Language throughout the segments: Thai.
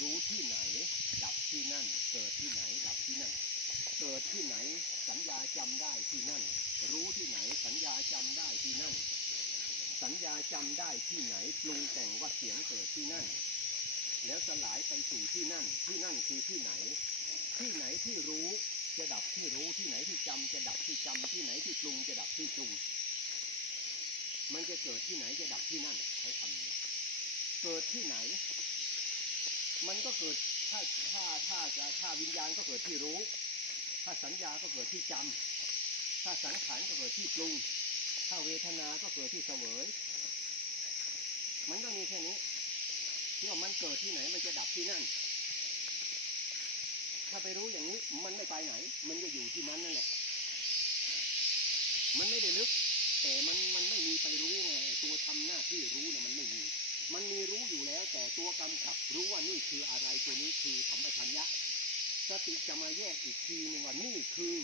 รู้ที่ไหน ดับที่นั่น เกิดที่ไหน ดับที่นั่น เกิดที่ไหน สัญญาจำได้ที่นั่น รู้ที่ไหน สัญญาจำได้ที่นั่น สัญญาจำได้ที่ไหนปรุงแต่งว่าเสียงเกิดที่นั่น แล้วสลายไปสู่ที่นั่น ที่นั่นคือที่ไหน ที่ไหนที่รู้จะดับที่รู้ที่ไหนที่จำจะดับที่จำที่ไหนที่ปรุงจะดับที่ปรุง มันจะเกิดที่ไหนจะดับที่นั่นใช้คำนี้เกิดที่ไหน มันก็เกิดถ้าถ้าถ้าจะถ้าวิญญาณก็เกิดที่รู้ ถ้าสัญญาก็เกิดที่จำถ้าสังขารก็เกิดที่ปรุง ถ้าเวทนา ก็เกิดที่เสวย มันก็มีแค่นี้ที่ว่ามันเกิดที่ไหน มันจะดับที่นั่น ถ้าไปรู้อย่างนี้มันไม่ไปไหน มันก็อยู่ที่มันนั่นแหละ มันไม่ได้ลึก แต่มันมันไม่มีไปรู้ไงตัวทำหน้าที่รู้เนี่ยมันไม่มี มันมีรู้อยู่แล้วแต่ตัวกำกับรู้ว่านี่คืออะไรตัวนี้คือธรรมชัญญะสติจะมาแยกอีกทีหนึ่งว่านี่คือ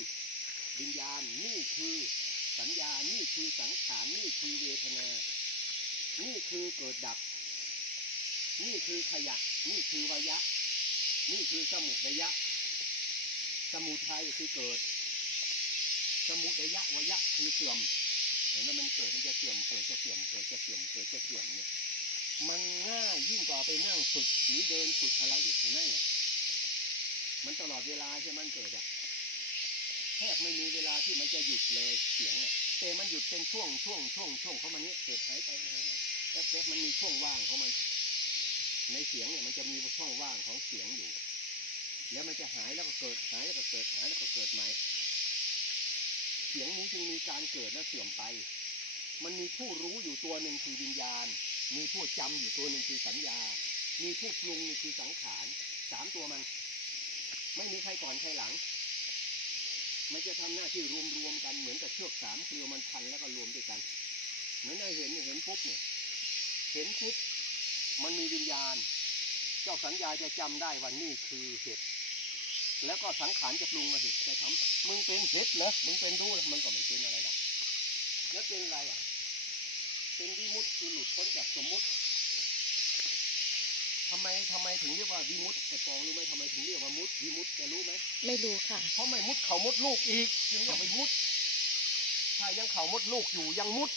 วิญญาณนี่คือสัญญานี่คือสังขารนี่คือเวทนา นี่คือเกิดดับ นี่คือขยะ นี่คือวยะ นี่คือสมุทัยะ สมุทัยคือเกิด สมุทัยะวยะคือเสื่อมเห็นไหมมันเกิดมันจะเสื่อมเกิดจะเสื่อมเกิดจะเสื่อมเกิดจะเสื่อมเนี่ย มันง่ายยิ่งกว่าไปนั่งฝึกหรือเดินฝึกอะไรอีกเห็นไหมเนี่ยมันตลอดเวลาใช่ไหมมันเกิดอะแทบไม่มีเวลาที่มันจะหยุดเลยเสียงอะแต่มันหยุดเป็นช่วงช่วงช่วงช่วงเของมันเนี้ยเกิดหายไปหายแป๊บๆมันมีช่วงว่างของมัน ในเสียงเนี่ยมันจะมีช่องว่างของเสียงอยู่ แล้วมันจะหายแล้วก็เกิดหายแล้วก็เกิดหายแล้วก็เกิดใหม่เสียงนี้จึงมีการเกิดและเสื่อมไป มันมีผู้รู้อยู่ตัวหนึ่งคือวิญญาณ มีผู้จำอยู่ตัวหนึ่งคือสัญญา มีผู้ปรุงนี่คือสังขารสามตัวมัน ไม่มีใครก่อนใครหลัง มันจะทำหน้าที่รวมๆกันเหมือนกับเชือกสามเกลียวมันพันแล้วก็รวมด้วยกันเหมือนเราเห็นเนี่ยเห็นปุ๊บเนี่ย เห็นปุ๊บมันมีวิญญาณ เจ้าสัญญาจะจำได้ว่านี่คือเห็ดแล้วก็สังขารจะปรุงมาเห็ดจะทำมึงเป็นเห็ดเหรอมึงเป็นรู้เหรอมันก็ไม่เป็นอะไรหรอกแล้วเป็นอะไรอะ เป็นวิมุตติคือหลุดพ้นจากสมมุติทำไมทำไมถึงเรียกว่าวิมุตติแต่ปองรู้ไหมทำไมถึงเรียกว่ามุตติวิมุตติจะรู้ไหมไม่รู้ค่ะ เพราะไม่มุดเขามดลูกอีกจึงเรียกว่ามุดถ้ายังเขามดลูกอยู่ยังมุด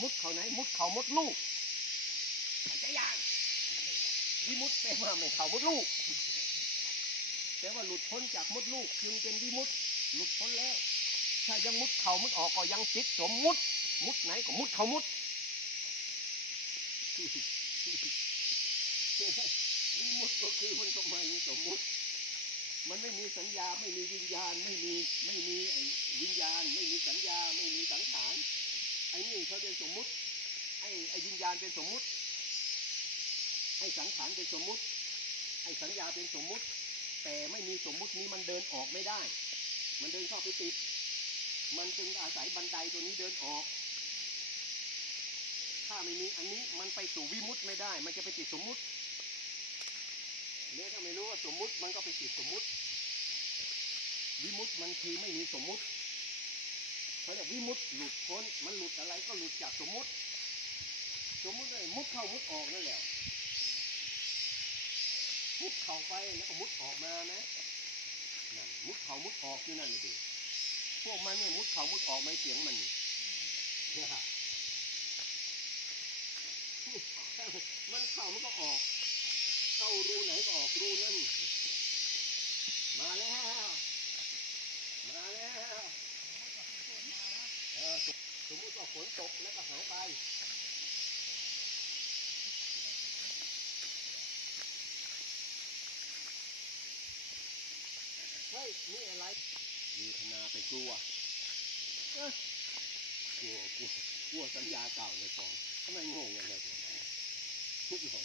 มุดเขาไหน มุดเขามดลูกหายใจยางวิมุตแปลว่าไม่เขามดลูกแปลว่าหลุดพ้นจากมดลูกจึงเป็นวิมุตหลุดพ้นแล้ว ถ้ายังมุดเขามุดออกก็ยังติดสมมุติ มุดไหนก็มุดเขามุด วิมุตก็คือมันก็ไม่สมมุติ มันไม่มีสัญญาไม่มีวิญญาณไม่มีไม่มีไอ้วิญญาณ ไม่มีสัญญาไม่มีสังขารไอ้นี่เขาเป็นสมมุติไอ้ไอ้วิญญาณเป็นสมมุติไอ้สังขารเป็นสมมุติไอ้สัญญาเป็นสมมุติ แต่ไม่มีสมมุตินี้มันเดินออกไม่ได้ มันเดินเข้าไปติด มันจึงอาศัยบันไดตัวนี้เดินออก ถ้าไม่มีอันนี้มันไปสู่วิมุตไม่ได้ มันจะไปติดสมมุติเนี่ยถ้าไม่รู้ว่าสมมุติมันก็ไปติดสมมุติ วิมุตมันคือไม่มีสมมุติเขาเรียกวิมุตหลุดพ้นมันหลุดอะไรก็หลุดจากสมมุติ สมมุติเลยมุดเข้ามุดออกนั่นแหละมุดเข้าไปแล้วก็มุดออกมานะนั่นมุดเข้ามุดออกอยู่นั่นเลยดิพวกมันเนี่ยมุดเข้ามุดออกไม่เสียงมันนี่ มัน เข้ามันก็ออก เข้ารูไหนก็ออกรูนั่น มาแล้ว มาแล้วสมมติว่าฝนตกแล้วก็หายไปเฮ้ยนี่อะไรมีธนาไปกลัวเอ้ยกลัวกลัวกลัวสัญญาเก่าเลยฟองทำไมงงกันเลย ทุกหลง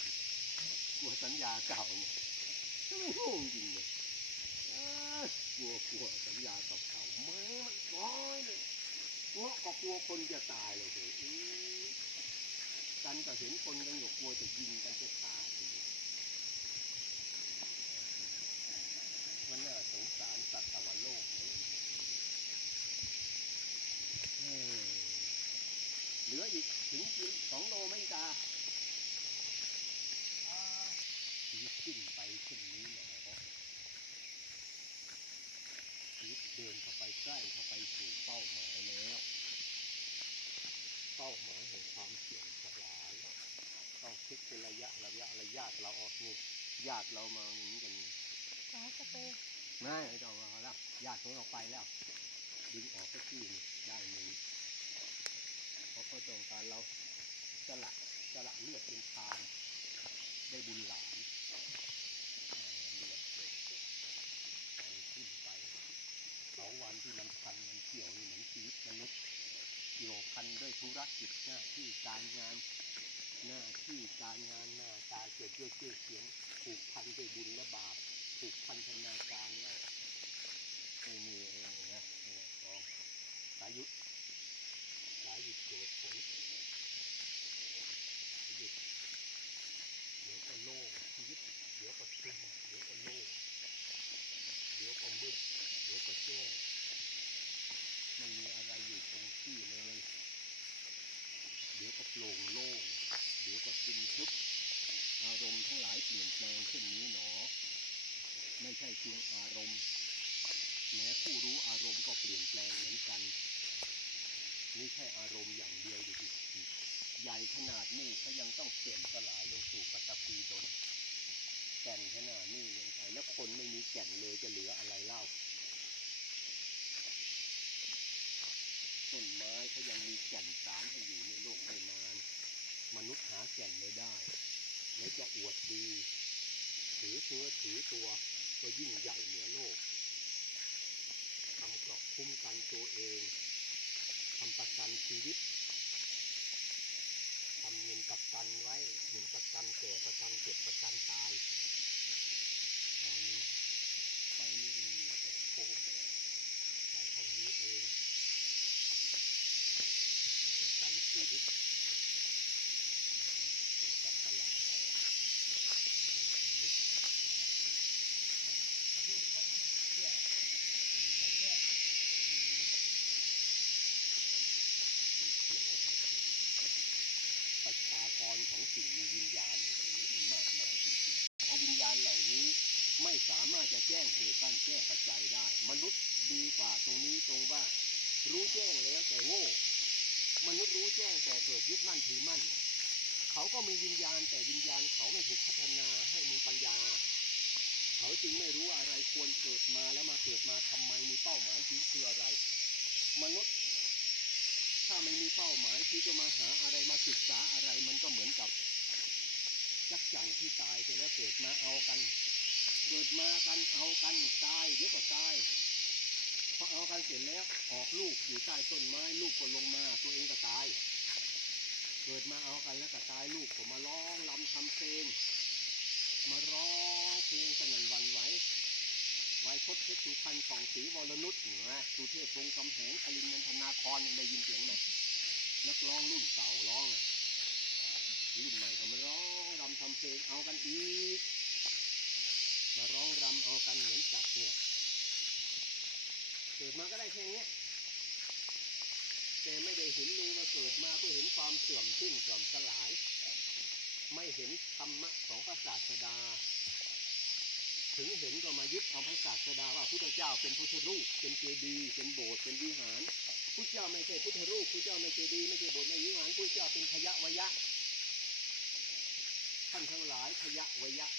กลัวสัญญาเก่าเนี่ยทำไมงงจริงเลยกลัวกลัวสัญญาเก่าๆแม่มันน้อยเลยเงาะก็กลัวคนจะตายเลยเลยวอื้อกันก็เห็นคนกันอยู่กลัวจะยิงกันจะตายมันน่าสงสารสัตว์ตะวันโลกเลยเฮ้ยเหลืออีกถึงกินสองโลไม่กาชีวิตสิ้นไป ใกล้เข้าไปสู่เป้าหมายแล้ว เป้าหมายแห่งความเสื่อมสลายต้องเช็คเป็นระยะระยะระยะเราออกนี่ญาติเรามาหนีกันนี่ร้านสเปรย์ไม่ไม่ต้องเอาแล้วญาติของเราไปแล้ว ดึงออกสักทีหนึงได้หนึ่งเพราะเขาต้องการเราสละสละเลือดเป็นทานได้บุญหลานอ่าเลือดไปขึ้นไปเสาวันที่มันพันมันเกี่ยวนี่เหมือนชีวิตมนุษย์เกี่ยว พันด้วยธุรกิจหน้าที่การงานหน้าที่การงานหน้าตาเกิดด้วยชื่อเสียงผูกพันด้วยบุญและบาปผูกพันธนาการไว้ไม่มีเองนะเนี่ยลองสายหยุดสายหยุดเกิดผลสายหยุดเดี๋ยวก็โล่งชีวิตเดี๋ยวก็ซึมเดี๋ยวก็โล่งเดี๋ยวก็มืดเดี๋ยวก็แจ้งไม่มีอะไรอยู่คงที่เลย เดี๋ยวก็ โปร่งโล่งเดี๋ยวก็ซึมทึบอารมณ์ทั้งหลายเปลี่ยนแปลงขึ้นนี้หนอ ไม่ใช่เพียงอารมณ์ แม้ผู้รู้อารมณ์ก็เปลี่ยนแปลงเหมือนกันไม่ใช่อารมณ์อย่างเดียวดูดิใหญ่ขนาดนี้เขายังต้องเสื่อมสลายลงสู่ปฐพีดลแก่นขนาดนี้ยังไงแล้วคนไม่มีแก่นเลยจะเหลืออะไรเล่า ต้นไม้เขายังมีแก่นสารให้อยู่ในโลกได้นาน มนุษย์หาแก่นไม่ได้แล้วจะอวดดี ถือเนื้อถือตัวว่ายิ่งใหญ่เหนือโลกทำเกราะคุ้มกันตัวเองทำประกันชีวิตทำเงินประกันไว้เหมือนประกันแก่ประกันเจ็บประกันตายตอนนี้ไปนี่เองเหลือแต่โคมได้เท่านี้เองประกันชีวิตอยู่กับตลาด ประชากรของสิ่งมีวิญญาณเนี่ยมีมากมายจริงๆเพราะวิญญาณเหล่านี้ไม่สามารถจะแจ้ งเหตุบ้านแจ้ปัจจัยได้ มนุษย์ดีกว่าตรงนี้ตรงว่า รู้แจ้งแล้วแต่โง่ มนุษย์รู้แจ้งแต่เกิดยึดมั่นถือมั่น เขาก็มีวิญญาณแต่วิญญาณเขาไม่ถูกพัฒนาให้มีปัญญา เขาจึงไม่รู้อะไรควรเกิดมาแล้วมาเกิดมาทำไมมีเป้าหมายชีวิตคืออะไร มนุษย์ถ้าไม่มีเป้าหมายที่จะมาหาอะไรมาศึกษาอะไรมันก็เหมือนกับจักจั่นที่ตายไปแล้วเกิดมาเอากัน เกิดมากันเอากันตายเดี๋ยวก็ตายพอเอากันเสร็จแล้วออกลูกอยู่ใต้ต้นไม้ลูกก็ลงมาตัวเองก็ตาย เกิดมาเอากันแล้วก็ตายลูกก็มาร้องลำทำเพลงมาร้องเพลงสนั่นวันไหวไวยพจน์เพชรสุพรรณของศรีวรนุชเหนือสุเทพวงศ์กำแหงคลินนันทนาครยังได้ยินเสียงไหมนักร้องรุ่นเก่าร้องรุ่นใหม่ก็มาร้องรำทำเพลงเอากันอีก มาร้องรำเอากันเหมือนจับเนี่ยเกิดมาก็ได้แค่นี้แต่ไม่ได้เห็นเลยว่าเกิดมาเพื่อเห็นความเสื่อมสิ้นเสื่อมสลาย ไม่เห็นธรรมะของพระศาสดา ถึงเห็นก็มายึดเอาพระศาสดาว่าพุทธเจ้าเป็นพุทธรูป เป็นเจดีย์เป็นโบสถ์เป็นวิหารพุทธเจ้าไม่ใช่พุทธรูปพุทธเจ้าไม่เจดีย์ไม่ใช่โบสถ์ไม่วิหารพุทธเจ้าเป็นขยะวยะท่านทั้งหลายขยะวยะ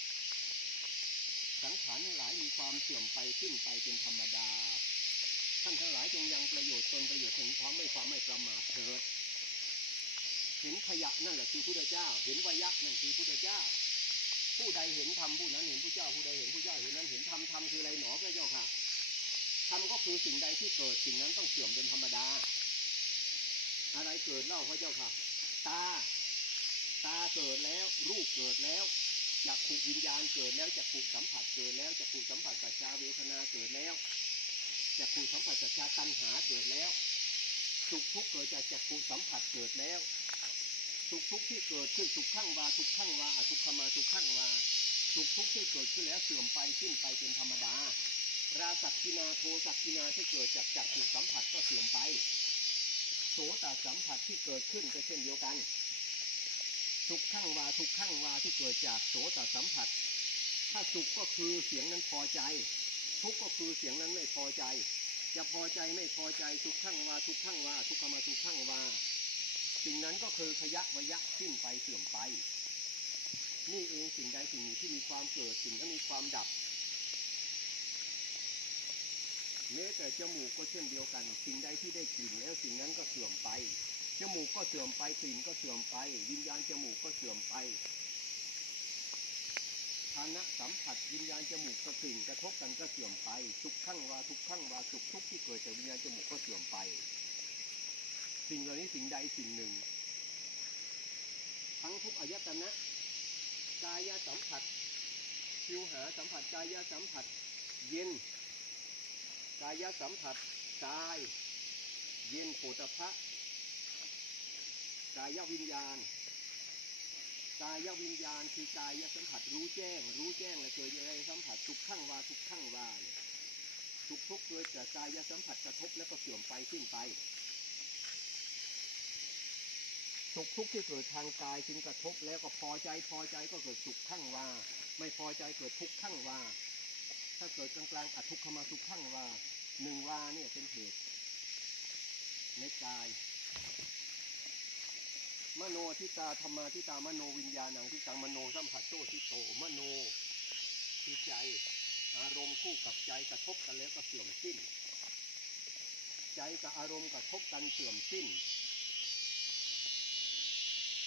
สังขารทั้งหลายมีความเสื่อมไปสิ้นไปเป็นธรรมดา ท่านทั้งหลายจงยังประโยชน์ตนประโยชน์ถึงความไม่ความไม่ประมาทเถิดเห็นขยะนั่นแหละคือพุทธเจ้า เห็นวยะนั่นคือพุทธเจ้า ผู้ใดเห็นธรรมผู้นั้นเห็นผู้เจ้าผู้ใดเห็นผู้เจ้าเห็นนั้นเห็นธรรมธรรมคืออะไรหนอพระเจ้าค่ะธรรมก็คือสิ่งใดที่เกิดสิ่งนั้นต้องเสื่อมเป็นธรรมดา อะไรเกิดเล่าพระเจ้าค่ะ ตา ตาเกิดแล้ว รูปเกิดแล้ว จักขุวิญญาณเกิดแล้วจักขุสัมผัสเกิดแล้วจักขุสัมผัสปัจจาเวทนาเกิดแล้วจักขุสัมผัสปัจจาตัณหาเกิดแล้วสุขทุกข์เกิดจากจักขุสัมผัสเกิดแล้วสุขทุกข์ที่เกิดขึ้นสุขขั้งวาทุกขังวาอทุกขมาทุกขังวาสุขทุกข์ที่เกิดขึ้นแล้วเสื่อมไปสิ้นไปเป็นธรรมดา ราสักกินาโทสักกินาที่เกิดจากจักขุสัมผัสก็เสื่อมไปโสตสัมผัสที่เกิดขึ้นก็เช่นเดียวกัน สุขขังวาทุกขังวาที่เกิดจากโสตสัมผัส ถ้าสุขก็คือเสียงนั้นพอใจ ทุกก็คือเสียงนั้นไม่พอใจ จะพอใจไม่พอใจทุกขั้งวาทุกขั้งวาทุกขมาทุกขั้งวาสิ่งนั้นก็คือขยะวยะสิ้นไปเสื่อมไป นี่เองสิ่งใดสิ่งหนึ่งที่มีความเกิดสิ่งนั้นมีความดับแม้แต่จมูกก็เช่นเดียวกัน สิ่งใดที่ได้กลิ่นแล้วสิ่งนั้นก็เสื่อมไป จมูกก็เสื่อมไปกลิ่นก็เสื่อมไป วิญญาณจมูกก็เสื่อมไปฐานะสัมผัสวิญญาณจมูกกับกลิ่นกระทบกันก็เสื่อมไปทุกขั้งวาทุกขั้งวาสุขทุกที่เกิดจากวิญญาณจมูกก็เสื่อมไป สิ่งเหล่านี้สิ่งใดสิ่งหนึ่ง ทั้งทุกอายตนะกายสัมผัสชิวหาสัมผัสกายสัมผัส เย็น กายสัมผัสกาย เย็นโผฏฐะายวิญญาณ กายวิญญาณคือกายสัมผัสรู้แจ้ง รู้แจ้งและเกิดอะไรสัมผัสทุกขั้งวาทุกขั้งวาเนี่ยทุกทุกเกิดจากกายสัมผัสกระทบแล้วก็เสื่อมไปสิ้นไปสุขทุกข์ที่เกิดทางกายจึงกระทบแล้วก็พอใจพอใจก็เกิดสุขข้างว่า ไม่พอใจเกิดทุกข์ข้างว่า ถ้าเกิดกลางๆอทุกขมาทุกข์ข้างว่าหนึ่งว่าเนี่ยเป็นเหตุในกาย มโนทิตาธรรมาทิตามโนวิญญาณังทิตังมโนสัมผัสโตทิโตมโนคือใจ อารมณ์คู่กับใจกระทบกันแล้วก็เสื่อมสิ้น ใจกับอารมณ์กระทบกันเสื่อมสิ้น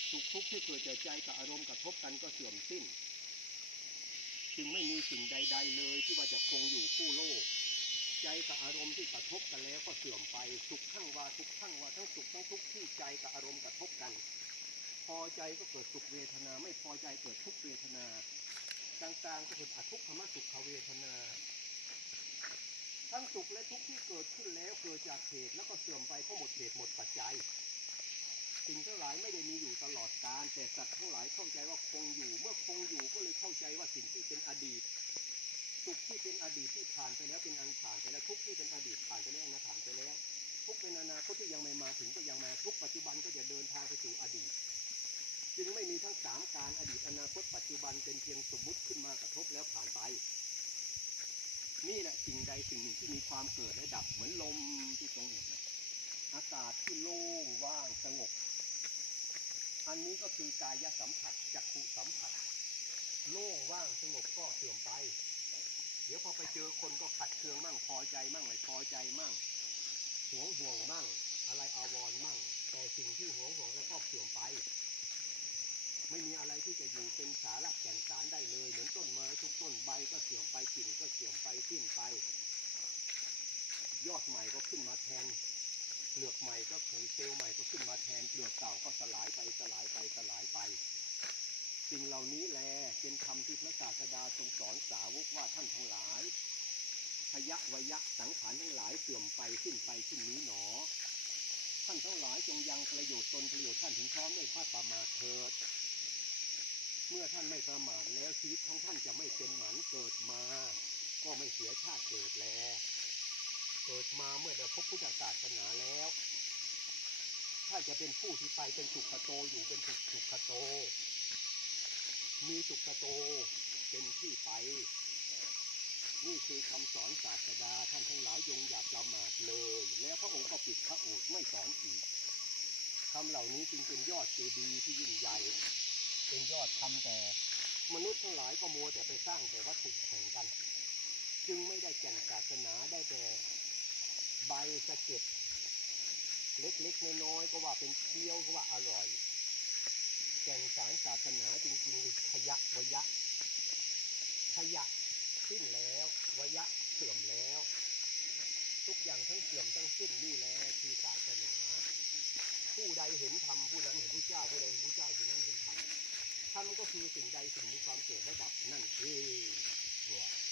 สุขทุกข์ที่เกิดจากใจกับอารมณ์กระทบกันก็เสื่อมสิ้น จึงไม่มีสิ่งใด ๆ เลยที่ว่าจะคงอยู่คู่โลก กับอารมณ์ที่กระทบกันแล้วก็เสื่อมไปสุขข้งวาทุกข้งวาทั้งสุขทั้งทุกข์ที่ใจกับอารมณ์กระทบกัน พอใจก็เกิดสุขเวทนา ไม่พอใจเกิดทุกขเวทนาต่างๆก็เกิดอทุกขมสุขเวทนา ทั้งสุขและทุกข์ที่เกิดขึ้นแล้วเกิดจากเหตุแล้วก็เสื่อมไปเพราะหมดเหตุหมดปัจจัยสิ่งทั้งหลายไม่ได้มีอยู่ตลอดกาลแต่สัตว์ทั้งหลายเข้าใจว่าคงอยู่ เมื่อคงอยู่ก็เลยเข้าใจว่าสิ่งที่เป็นอดีต สุขที่เป็นอดีตที่ผ่านไปแล้วเป็นอันผ่านไปแล้วทุกที่เป็นอดีตผ่านไปแล้วนะผ่านไปแล้ว ทุกเป็นอนาคตที่ยังไม่มาถึงก็ยังมาทุกปัจจุบันก็จะเดินทางไปสู่อดีต จึงไม่มีทั้งสามการอดีตอนาคตปัจจุบันเป็นเพียงสมมุติขึ้นมากระทบแล้วผ่านไป นี่แหละสิ่งใดสิ่งหนึ่งที่มีความเกิดและดับเหมือนลมที่ตรงนี้นะอากาศที่โล่งว่างสงบอันนี้ก็คือกายสัมผัสจักขุสัมผัส โล่งว่างสงบก็เสื่อมไป เดี๋ยวพอไปเจอคนก็ขัดเคืองมั่งพอใจมั่งไม่พอใจมั่งหวงห่วงมั่ง อะไรอาวรมั่ง แต่สิ่งที่หวงห่วงแล้วก็เสื่อมไป ไม่มีอะไรที่จะอยู่เป็นสาระแก่นสารได้เลย เหมือนต้นไม้ทุกต้นใบก็เสื่อมไปกิ่งก็เสื่อมไปสิ้นไป ยอดใหม่ก็ขึ้นมาแทนเปลือกใหม่ก็เคยเซลล์ใหม่ก็ขึ้นมาแทนเปลือกเก่าก็สลายไปสลายไปสลายไป สิ่งเหล่านี้แลเป็นคำที่พระศาสดาทรงสอนสาวกว่าท่านทั้งหลายพยะวยะสังขารทั้งหลายเสื่อมไปสิ้นไปสิ้นนี้หนอ ท่านทั้งหลายจงยังประโยชน์ตนประโยชน์ท่านถึงพร้อมด้วยพระประมาทเถิด เมื่อท่านไม่ประมาทแล้วชีวิตของท่านจะไม่เป็นหมันเกิดมา ก็ไม่เสียชาติเกิดแล เกิดมาเมื่อได้พบพุทธศาสนาแล้วถ้าจะเป็นผู้ที่ไปเป็นสุขโตอยู่เป็นสุขสุขโต มีสุขโตเป็นที่ไป นี่คือคำสอนศาสดาท่านทั้งหลายยงอยาประมาทเลย แล้วพระองค์ก็ปิดพระโอษฐ์ไม่สอนอีกคำเหล่านี้จึงเป็นยอดเจดีย์ที่ยิ่งใหญ่ เป็นยอดทำแต่ มนุษย์ทั้งหลายก็มัวแต่ไปสร้างแต่วัตถุแข่งกัน จึงไม่ได้แก่นศาสนาได้แต่ใบสะเก็ดเล็กๆน้อยๆก็ว่าเป็นเคี้ยวก็ว่าอร่อย แก่นสารศาสนาจริงๆคือขยะวยะ ขยะสิ้นแล้ววยะเสื่อมแล้ว ทุกอย่างทั้งเสื่อมทั้งสิ้นนี่แหละคือศาสนา ผู้ใดเห็นธรรมผู้นั้นเห็นผู้เจ้าผู้ใดเห็นผู้เจ้าผู้นั้นเห็นธรรมธรรมก็คือสิ่งใดสิ่งมีความเกิดและดับนั่นเองว่า